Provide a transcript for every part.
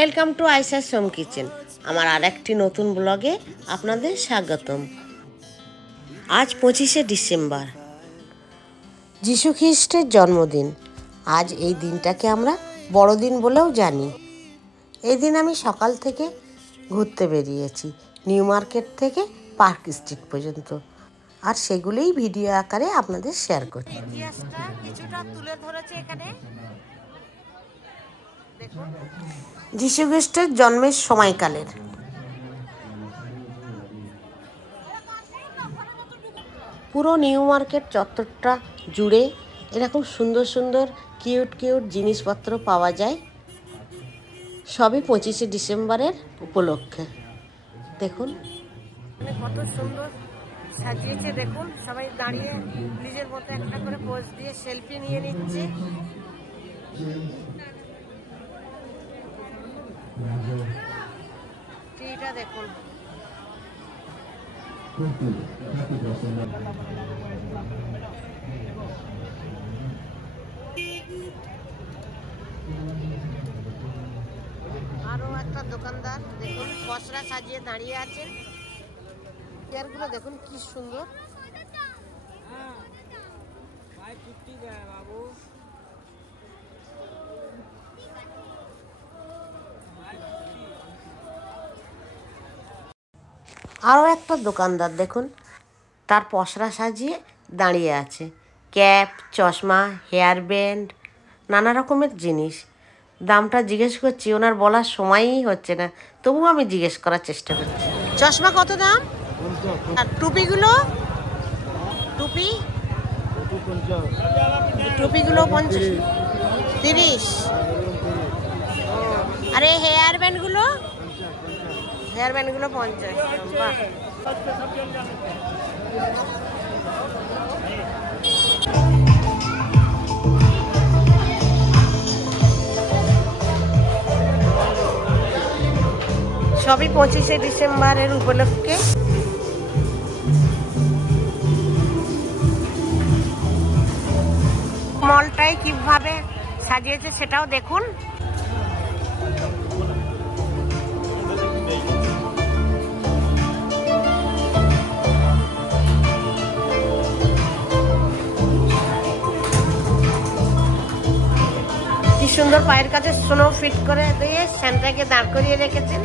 Welcome to Ayesha's home kitchen. আমার আরেকটি নতুন ব্লগে আপনাদের স্বাগতম। আজ 25শে ডিসেম্বর, যিশু খ্রিস্টের জন্মদিন। আজ এই দিনটাকে আমরা বড়দিন বলেও জানি। এই দিন আমি সকাল থেকে ঘুরতে বেরিয়েছি, নিউ মার্কেট থেকে পার্ক স্ট্রিট পর্যন্ত, আর সেগুলোই ভিডিও আকারে আপনাদের শেয়ার করছি। ইতিহাসটা কিছুটা তুলে ধরেছে এখানে। যিশু খ্রিস্টের জন্মের সময়কালের পুরো নিউ মার্কেট চত্বরটা জুড়ে এরকম সুন্দর সুন্দর কিউট কিউট জিনিসপত্র পাওয়া যায়, সবই 25শে ডিসেম্বরের উপলক্ষে। দেখুন কত সুন্দর সাজিয়েছে, দেখুন সবাই দাঁড়িয়ে নিজের মতো একটা করে পোজ দিয়ে সেলফি নিয়ে নিচ্ছে। ট্রিটা দেখুন, আরো একটা দোকানদার দেখুন পসরা সাজিয়ে দাঁড়িয়ে আছেন। চেয়ারগুলো দেখুন কি সুন্দর। আরও একটা দোকানদার দেখুন তার পসরা সাজিয়ে দাঁড়িয়ে আছে। ক্যাপ, চশমা, হেয়ার ব্যান্ড, নানা রকমের জিনিস। দামটা জিজ্ঞেস করছি, ওনার বলার সময়ই হচ্ছে না, তবুও আমি জিজ্ঞেস করার চেষ্টা করছি। চশমা কত দাম? আর টুপিগুলো? টুপিগুলো 50, 30। আর এই হেয়ার ব্যান্ডগুলো? হেয়ার ব্যান্ডগুলো 50। বাহ, সবই 25শে ডিসেম্বরের উপলক্ষে। মলটাই কিভাবে সাজিয়েছে সেটাও দেখুন। কি সুন্দর পায়ের কাছে স্নো ফিট করে দিয়ে স্যান্টাকে দাঁড় করিয়ে রেখেছেন।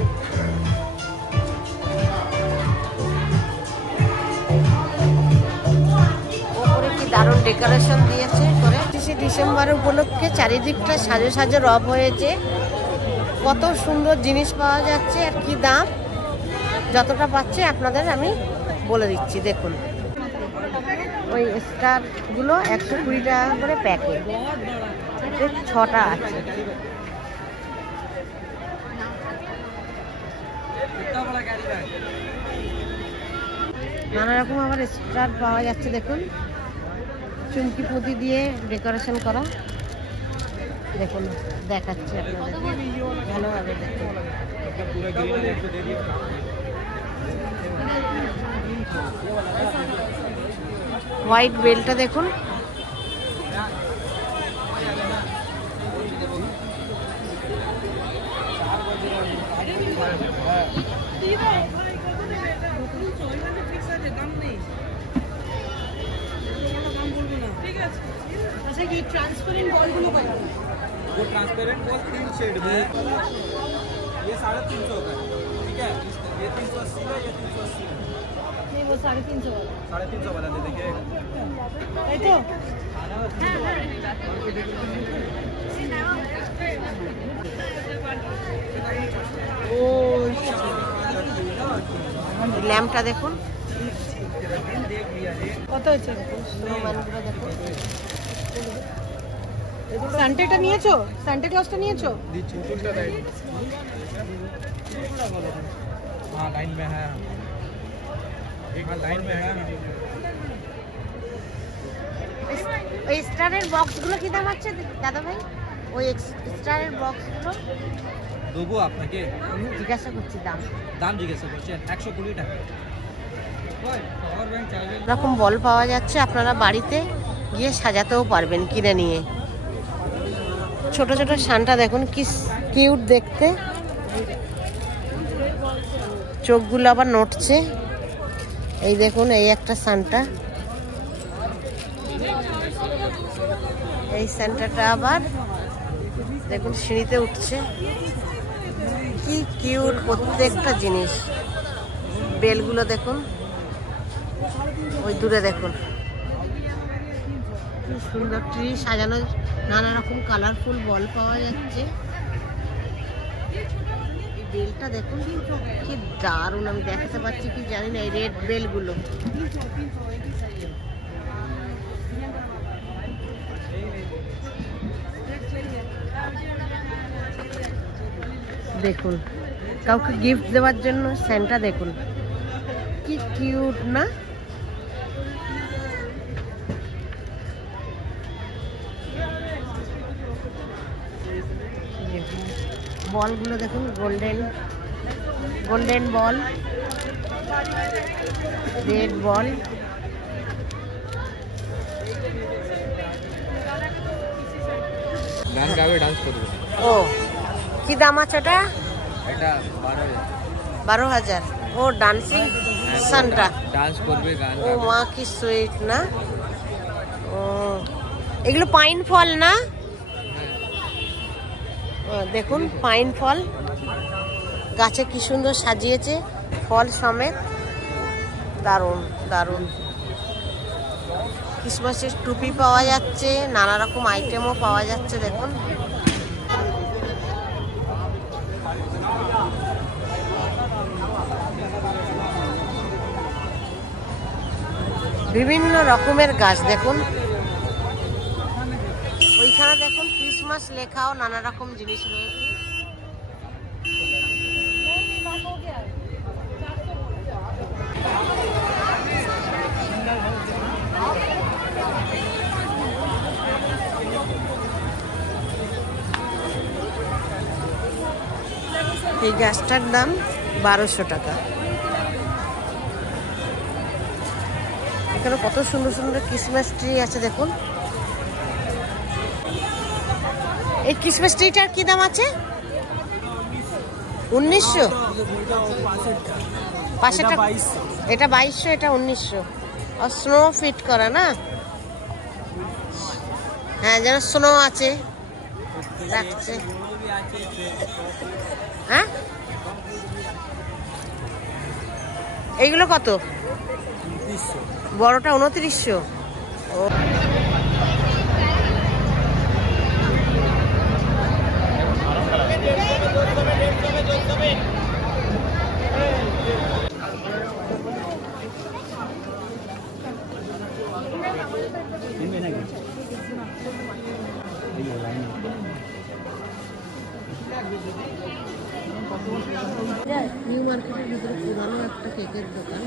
ওপরে কি দারুণ ডেকোরেশন দিয়েছে করে। 25শে ডিসেম্বর উপলক্ষে চারিদিকটা সাজো সাজো রব হয়েছে। কত সুন্দর জিনিস পাওয়া যাচ্ছে, আর কি দাম যতটা পাচ্ছে আপনাদের আমি বলে দিচ্ছি। দেখুন ওই স্টারগুলো 120 টাকা করে প্যাকেট, 6টা আছে। নানা রকম আবার স্টার পাওয়া যাচ্ছে, দেখুন চুমকি পুঁতি দিয়ে ডেকোরেশন করা। দেখুন দেখাচ্ছি আপনাদের ভালোভাবে, দেখুন হোয়াইট বেলটা দেখুন। ट्रांसपेरेंट बॉल गुलो का वो ट्रांसपेरेंट बॉल 3 शेड में, ये 350 होगा, ठीक है। ये 380 है, ये 380 है। नहीं वो 350 वाला, 350 वाला दे देंगे। है तो ओ ল্যাম্পটা দেখুন কত হচ্ছে। সান্টেটা নিয়েছো? সান্টে ক্লজটা নিয়েছো? हाँ लाइन में है, हाँ लाइन में है। ওই স্টারের বক্সগুলো কি দাম আছে দাদা ভাই? ওই স্টারের বক্সগুলো দেবো আপনাকে? আমি জিজ্ঞাসা করছি দাম জিজ্ঞাসা করছেন। 120 টাকা। এরকম বল পাওয়া যাচ্ছে, আপনারা বাড়িতে গিয়ে সাজাতেও পারবেন কিনে নিয়ে। ছোট ছোট সান্টা দেখুন কি কিউট দেখতে। চোখগুলো আবার নড়ছে। এই দেখুন, এই একটা সান্টা, এই সান্টাটা আবার দেখুন সিঁড়িতে উঠছে। কি কিউট প্রত্যেকটা জিনিস। বেলগুলো দেখুন, ওই দূরে দেখুন কি সুন্দর ট্রি সাজানো, নানা রকম কালারফুল বল পাওয়া যাচ্ছে। এই বেলটা দেখুন কি দারুণ, আমি দেখাতে পারছি কি জানি না, এই রেড বেলগুলো। দেখুন কাউকে গিফট দেওয়ার জন্য স্যান্টা, দেখুন কি কিউট না। বলগুলো দেখুন, golden golden ball, red ball. গান গাবে, ডান্স করবে। ও কি দাম আছে ওটা? এটা 12,000। ও ডান্সিং সান্টা, ডান্স করবে, গান ও মা কি সুইট না। ও এগুলো পাইন ফল না? দেখুন পাইন ফল, গাছে কি সুন্দর সাজিয়েছে ফল সমেত, দারুণ দারুণ। ক্রিসমাসের টুপি পাওয়া যাচ্ছে, নানা রকম আইটেমও পাওয়া যাচ্ছে। দেখুন বিভিন্ন রকমের গাছ, দেখুন ওইখানে দেখুন ক্রিসমাস লেখাও, নানা রকম জিনিস রয়েছে। এই গাছটার দাম 1200 টাকা। এখানে কত সুন্দর সুন্দর ক্রিসমাস ট্রি আছে দেখুন। এই ক্রিসমাস ট্রিটার কি দাম আছে? 1900। পাশেরটা এটা 2200, এটা 1900। আর স্নো ফিট করা না? হ্যাঁ, যেন স্নো আছে রাখছে। হ্যাঁ, এইগুলো কত? বড়টা 2900। ও নিউ মার্কেটের ভিতরে পুরানো একটা কেকের দোকান,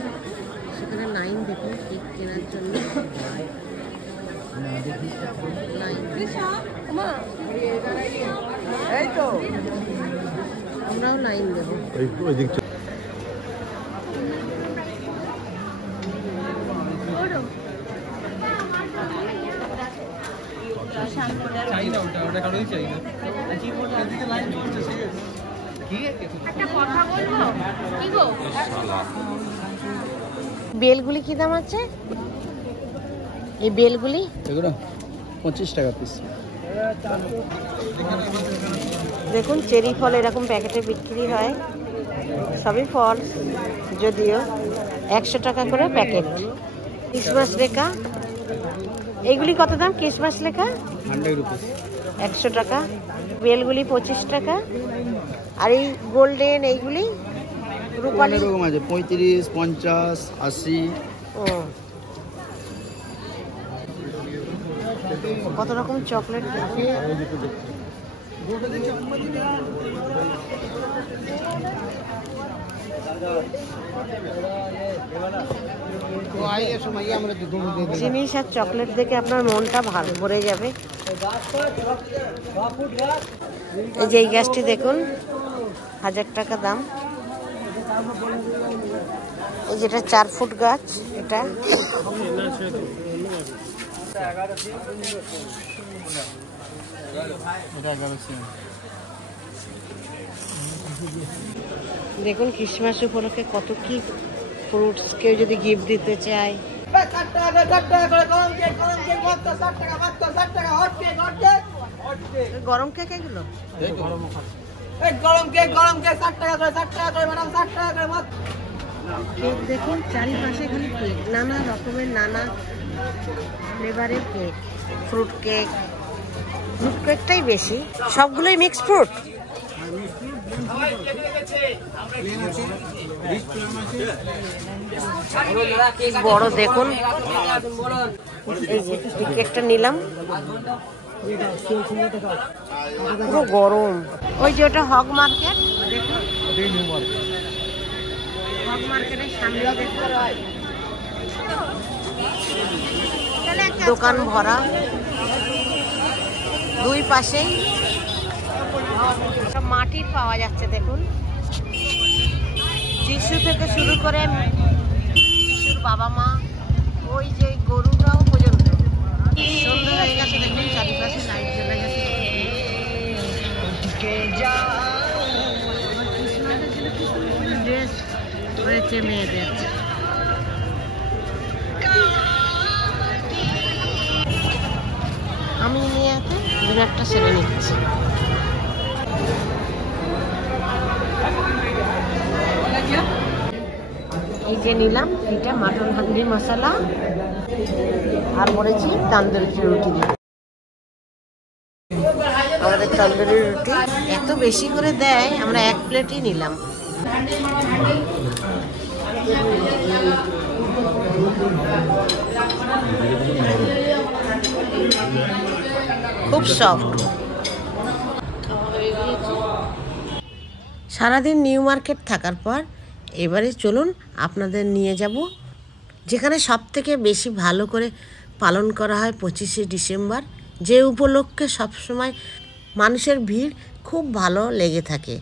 সেখানে লাইন দেখুন কেক কেনার জন্য। আমরাও লাইন দেবো। বেলগুলি কি দাম আছে? এই বেলগুলি এগুলো 25 টাকা পিস। দেখুন চেরি ফল এরকম প্যাকেটে বিক্রি হয়, সবই ফল, যদিও 100 টাকা করে প্যাকেট। ক্রিসমাস লেখা, এইগুলি কত দাম? ক্রিসমাস লেখা 100 রুপিস, 100 টাকা। বেলগুলি 25 টাকা। আর এই গোল্ডেন এইগুলি রূপালি এরকম আছে 35, 50, 80। ও কত রকম চকলেট। জিনিস আর চকলেট দেখে আপনার মনটা ভালো ভরে যাবে। এই যে এই গাছটি দেখুন, 1000 টাকা দাম। এই যেটা 4 ফুট গাছ, এটা দেখুন ক্রিসমাস উপলক্ষে কত কি ফ্রুটস, কেউ যদি গিফট দিতে চায়। গরম কেক এগুলো, কেক দেখুন চারিপাশে খালি কেক, নানা রকমের নানা ফ্লেভারের কেক। ফ্রুট কেকটাই বেশি, সবগুলোই মিক্স ফ্রুট। বড় দেখুন, এই কেকটা নিলাম, পুরো গরম। ওই যে ওটা হগ মার্কেট, দেখুন হগ মার্কেটের সামনে দেখুন দোকান ভরা, দুই পাশেই মাটির পাওয়া যাচ্ছে। দেখুন যিশু থেকে শুরু করে যিশুর বাবা মা, ওই যে গরুটাও পর্যন্ত সুন্দর হয়ে গেছে। দেখুন চারিপাশে লাইট জ্বলে গেছে। ক্রিসমাসের জন্য কি সুন্দর ড্রেস হয়েছে মেয়েদের। আমি নিয়ে ডিনারটা সেরে নিচ্ছি। এই যে নিলাম, এটা মাটন হান্ডি মশলা আর করেছি তান্দুরি রুটি দিয়ে। আমাদের তন্দুরি রুটি এত বেশি করে দেয়, আমরা এক প্লেটই নিলাম। খুব সফট। সারাদিন নিউ মার্কেট থাকার পর এবারে চলুন আপনাদের নিয়ে যাব যেখানে সব থেকে বেশি ভালো করে পালন করা হয় 25শে ডিসেম্বর, যে উপলক্ষে সবসময় মানুষের ভিড় খুব ভালো লেগে থাকে।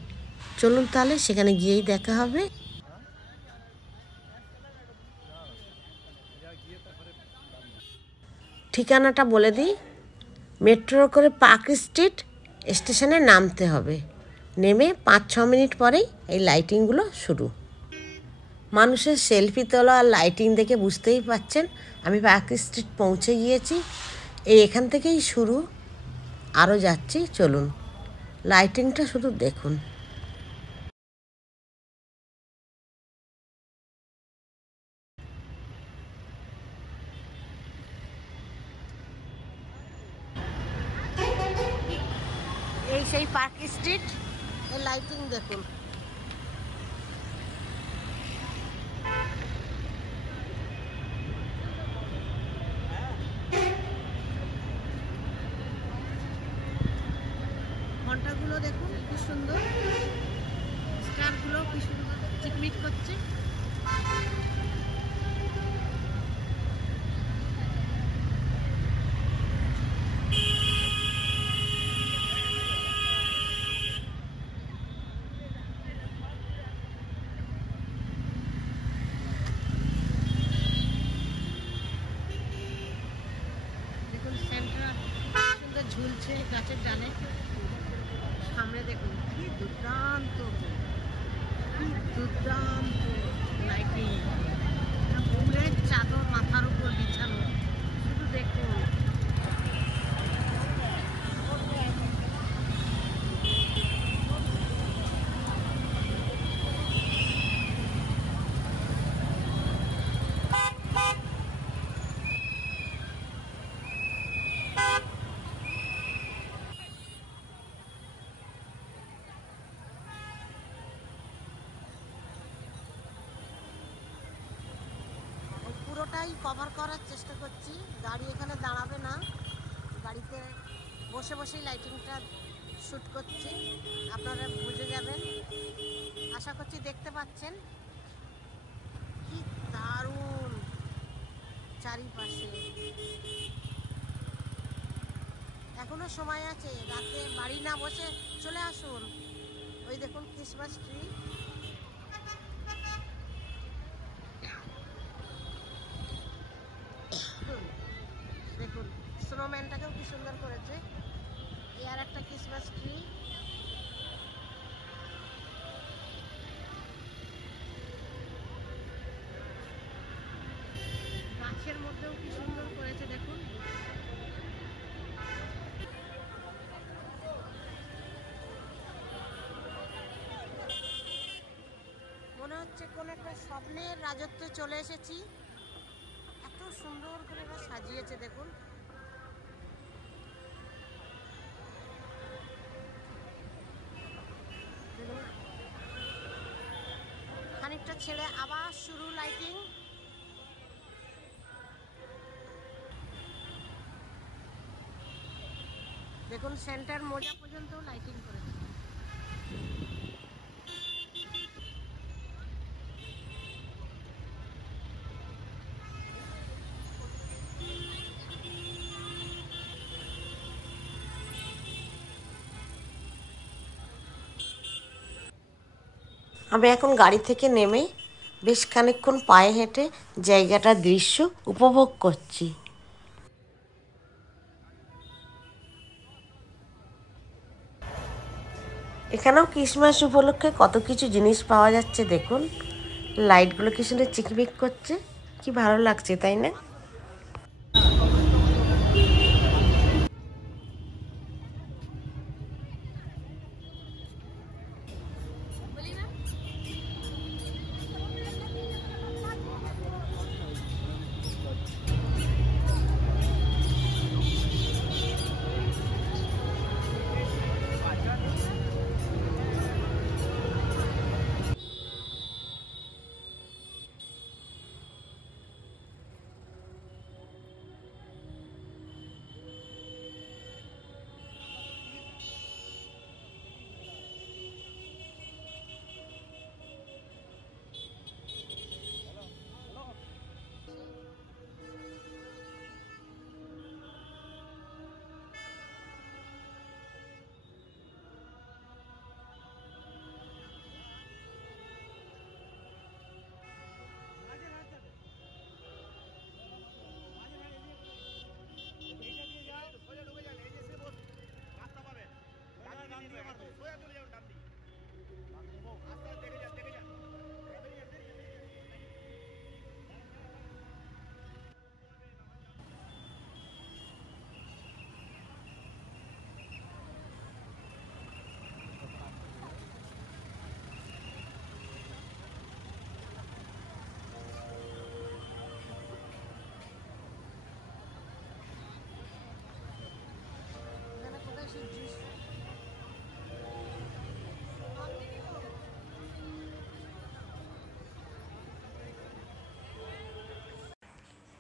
চলুন তাহলে সেখানে গিয়েই দেখা হবে। ঠিকানাটা বলে দিই, মেট্রো করে পার্ক স্ট্রিট স্টেশনে নামতে হবে। নেমে 5-6 মিনিট পরেই এই লাইটিংগুলো শুরু। মানুষের সেলফি তোলা আর লাইটিং দেখে বুঝতেই পাচ্ছেন আমি পার্ক স্ট্রিট পৌঁছে গিয়েছি। এখান থেকেই শুরু, আরও যাচ্ছি, চলুন। লাইটিংটা শুধু দেখুন। এই সেই পার্ক স্ট্রিট, এই লাইটিং দেখুন। ঘন্টাগুলো দেখুন কি সুন্দর, স্টারগুলো কি সুন্দর চিকমিক করছে। দেখুন সেন্টার সুন্দর ঝুলছে গাছের ডালে। সামনে দেখুন কি দুর্দান্ত লাইটিং, ফুলের চাদর মাথার উপর বিছানো, শুধু দেখুন। পুরোটাই কভার করার চেষ্টা করছি, গাড়ি এখানে দাঁড়াবে না, গাড়িতে বসে বসেই লাইটিংটা শ্যুট করছি, আপনারা বুঝে যাবেন। আশা করছি দেখতে পাচ্ছেন কি দারুণ চারিপাশে। এখনো সময় আছে, রাতে বাড়ি না বসে চলে আসুন। ওই দেখুন ক্রিসমাস ট্রি, দেখুন স্নোম্যানটাকেও কি সুন্দর করেছে। এর একটা ক্রিসমাস ট্রি, কোন একটা স্বপ্নের রাজত্বে চলে এসেছি। এত সুন্দর করে এরা সাজিয়েছে দেখুন। খানিকটা ছেড়ে আবার শুরু লাইটিং। দেখুন সেন্টার মোজা পর্যন্ত লাইটিং করেছে। আমি এখন গাড়ি থেকে নেমে বেশ খানিকক্ষণ পায়ে হেঁটে জায়গাটার দৃশ্য উপভোগ করছি। এখানেও ক্রিসমাস উপলক্ষে কত কিছু জিনিস পাওয়া যাচ্ছে দেখুন। লাইটগুলো কি সুন্দর চিকমিক করছে, কি ভালো লাগছে তাই না?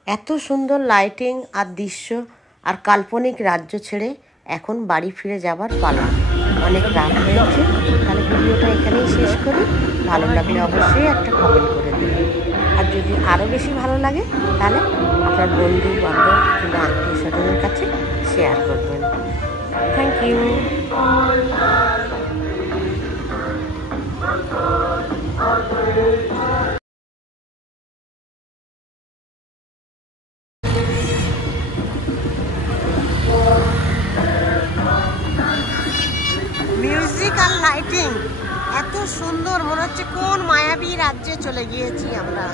এত সুন্দর লাইটিং আর দৃশ্য আর কাল্পনিক রাজ্য ছেড়ে এখন বাড়ি ফিরে যাবার পালা। অনেক রাত হয়েছে, তাহলে ভিডিওটা এখানেই শেষ করি। ভালো লাগলে অবশ্যই একটা কমেন্ট করে দেবেন, আর যদি আরও বেশি ভালো লাগে তাহলে আপনার বন্ধু বান্ধব কিংবা আত্মীয় স্বজনের কাছে শেয়ার করবেন। Thank you. মিউজিক আর লাইটিং এত সুন্দর, মনে হচ্ছে কোন মায়াবী রাজ্যে চলে গিয়েছি আমরা।